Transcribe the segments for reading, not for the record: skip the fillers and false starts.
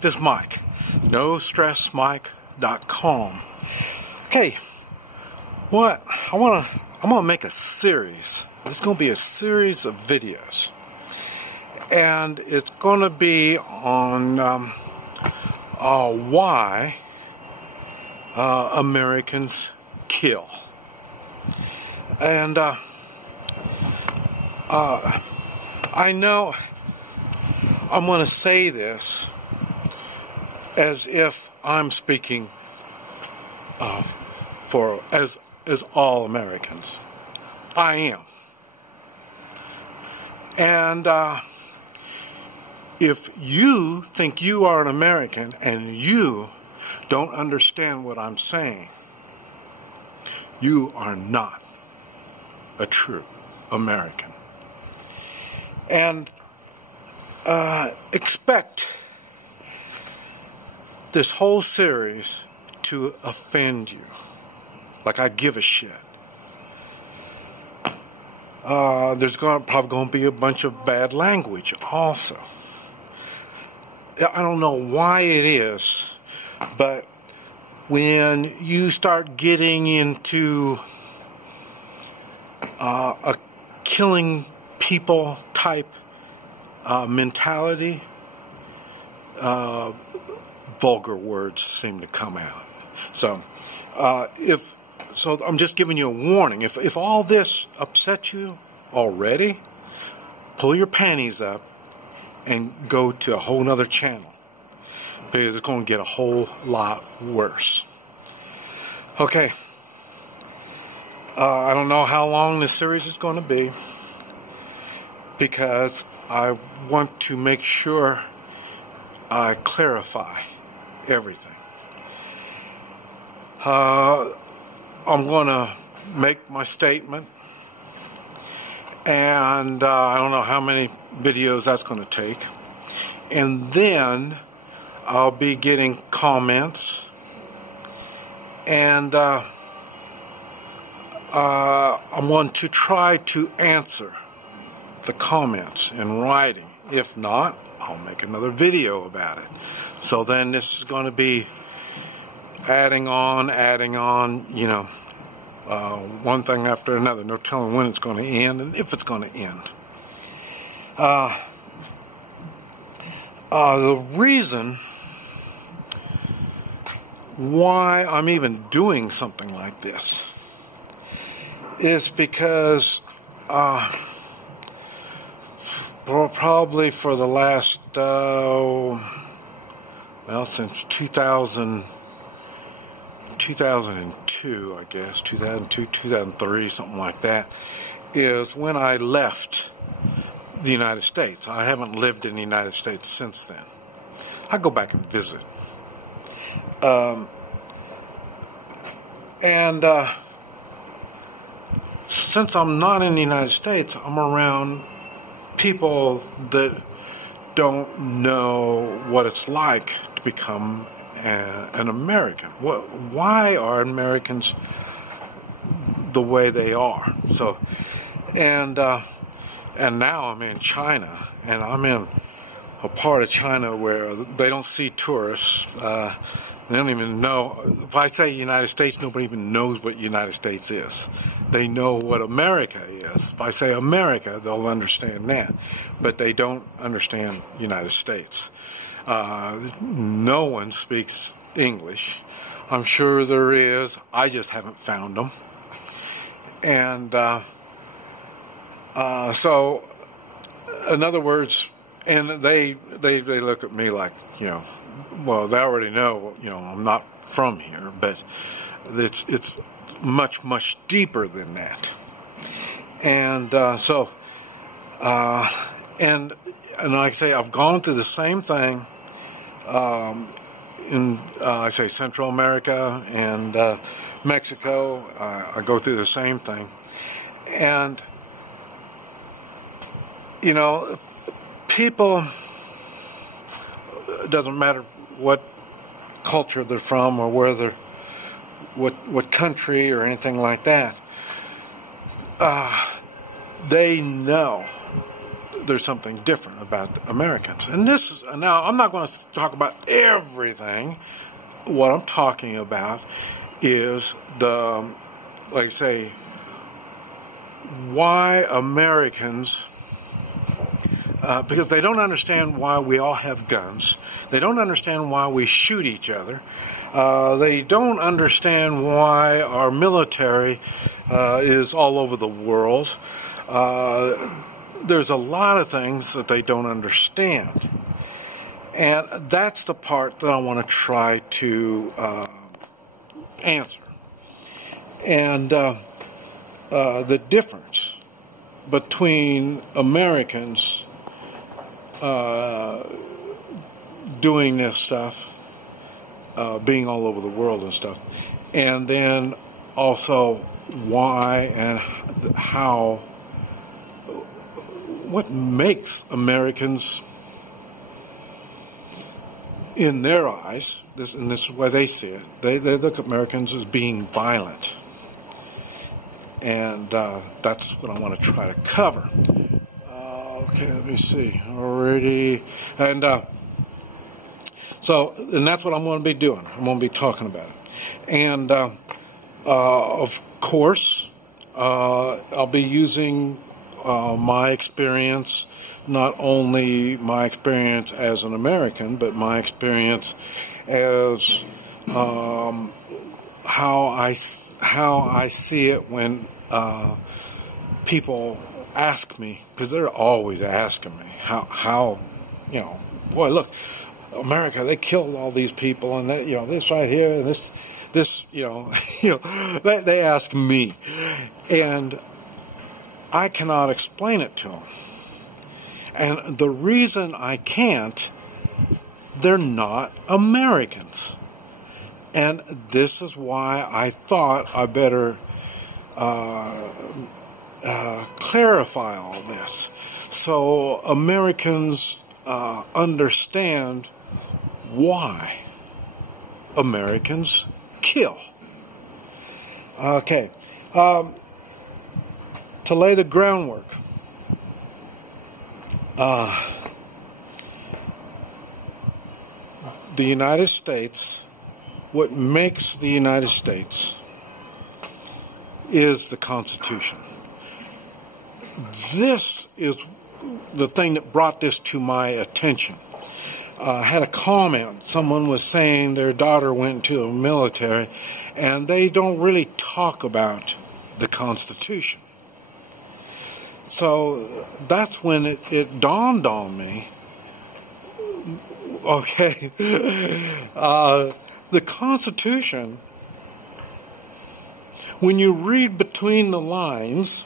This is Mike, NoStressMike.com. Okay, I'm gonna make a series. It's gonna be a series of videos, and it's gonna be on why Americans kill. And I know I'm going to say this as if I'm speaking as all Americans. I am. And if you think you are an American and you don't understand what I'm saying, you are not a true American. And expect this whole series to offend you, like I give a shit. There's probably going to be a bunch of bad language also. I don't know why it is, but when you start getting into a killing people type mentality, vulgar words seem to come out. So I'm just giving you a warning. If all this upsets you already, pull your panties up and go to a whole nother channel, because it's going to get a whole lot worse. Okay. I don't know how long this series is going to be, because I want to make sure I clarify everything. I'm going to make my statement, and I don't know how many videos that's going to take, and then I'll be getting comments, and I'm going to try to answer the comments in writing. If not, I'll make another video about it. So then this is going to be adding on, you know, one thing after another. No telling when it's going to end and if it's going to end. The reason why I'm even doing something like this is because probably for the last since 2002, I guess 2002, 2003, something like that, is when I left the United States. I haven't lived in the United States since then. I go back and visit. Since I'm not in the United States, I'm around people that don't know what it's like to become an American. Why are Americans the way they are? So, and now I'm in China, and I'm in a part of China where they don't see tourists. They don't even know. If I say United States, nobody even knows what United States is. They know what America is. If I say America, they'll understand that. But they don't understand United States. No one speaks English. I'm sure there is. I just haven't found them. And so, in other words, and they look at me like, you know, well, they already know, you know, I'm not from here, but it's much deeper than that. And and like I say, I've gone through the same thing in I say Central America and Mexico. I go through the same thing, and you know, people. It doesn't matter what culture they're from or where they're, what country or anything like that. They know there's something different about Americans. And this is, now I'm not going to talk about everything. What I'm talking about is the, like I say, why Americans, because they don't understand why we all have guns. They don't understand why we shoot each other. They don't understand why our military is all over the world. There's a lot of things that they don't understand. And that's the part that I want to try to answer. And the difference between Americans doing this stuff, being all over the world and stuff, and then also why and how, what makes Americans, in their eyes, and this is why they see it, they look at Americans as being violent. And that's what I want to try to cover. Okay, let me see. Already. And so, and that's what I'm going to be doing. I'm going to be talking about it. And of course, I'll be using my experience, not only my experience as an American, but my experience as how I see it when people ask me, because they're always asking me how you know, boy, look, America, they killed all these people, and that, you know, this right here, and this you know, they ask me, and I cannot explain it to them. And the reason I can't, they're not Americans. And this is why I thought I better clarify all this, so Americans understand why Americans kill. Okay, to lay the groundwork, the United States, what makes the United States is the Constitution. This is the thing that brought this to my attention. I had a comment. Someone was saying their daughter went to the military, and they don't really talk about the Constitution. So that's when it dawned on me, okay, the Constitution, when you read between the lines,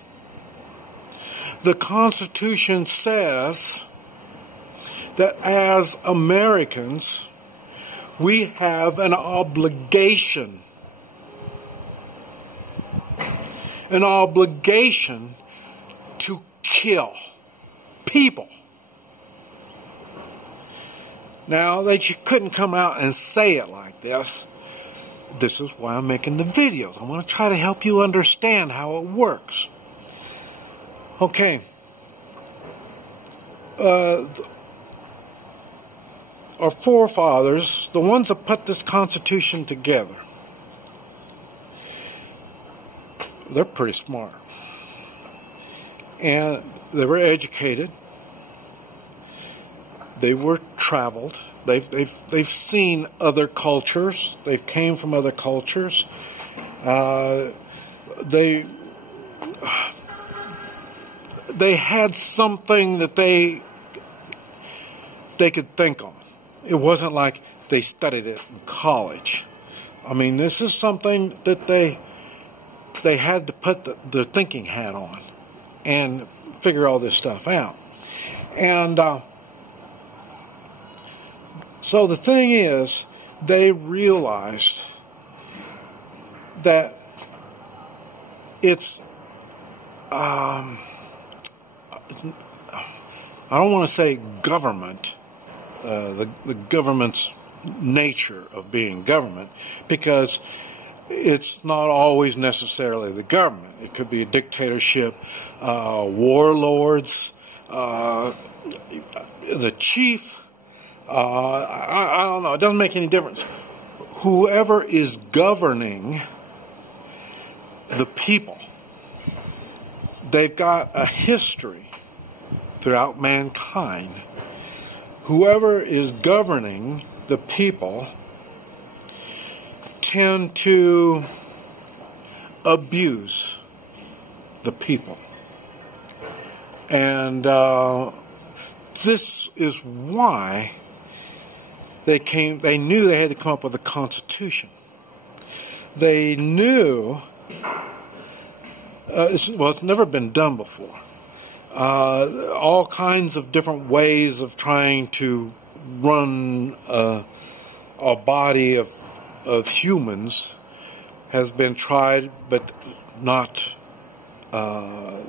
the Constitution says that as Americans, we have an obligation to kill people. Now, they couldn't come out and say it like this. This is why I'm making the videos. I want to try to help you understand how it works. Okay. Our forefathers, the ones that put this Constitution together, they're pretty smart. And they were educated. They were traveled. They've seen other cultures. They've came from other cultures. They had something that they could think on. It wasn't like they studied it in college. I mean, this is something that they had to put the thinking hat on and figure all this stuff out. And so the thing is, they realized that it's I don't want to say government, the government's nature of being government, because it's not always necessarily the government. It could be a dictatorship, warlords, the chief, I don't know, it doesn't make any difference. Whoever is governing the people, they've got a history throughout mankind. Whoever is governing the people tend to abuse the people. And this is why they knew they had to come up with a constitution. They knew, it's never been done before. All kinds of different ways of trying to run a body of humans has been tried, but not the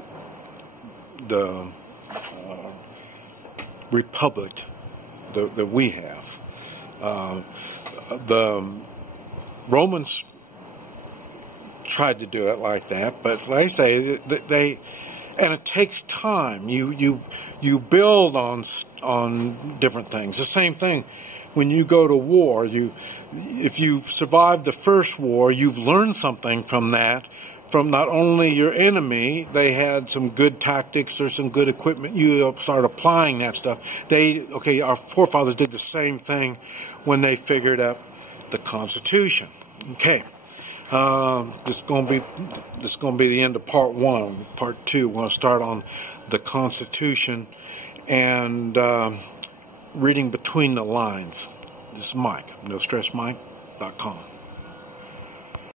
republic that we have. The Romans tried to do it like that, but like I say, and it takes time. You build on different things. The same thing when you go to war. If you've survived the first war, you've learned something from that. From not only your enemy, they had some good tactics or some good equipment. You start applying that stuff. Our forefathers did the same thing when they figured out the Constitution. Okay, this is going to be the end of part 1. Part 2, we're going to start on the Constitution and reading between the lines. This is Mike, NoStressMike.com.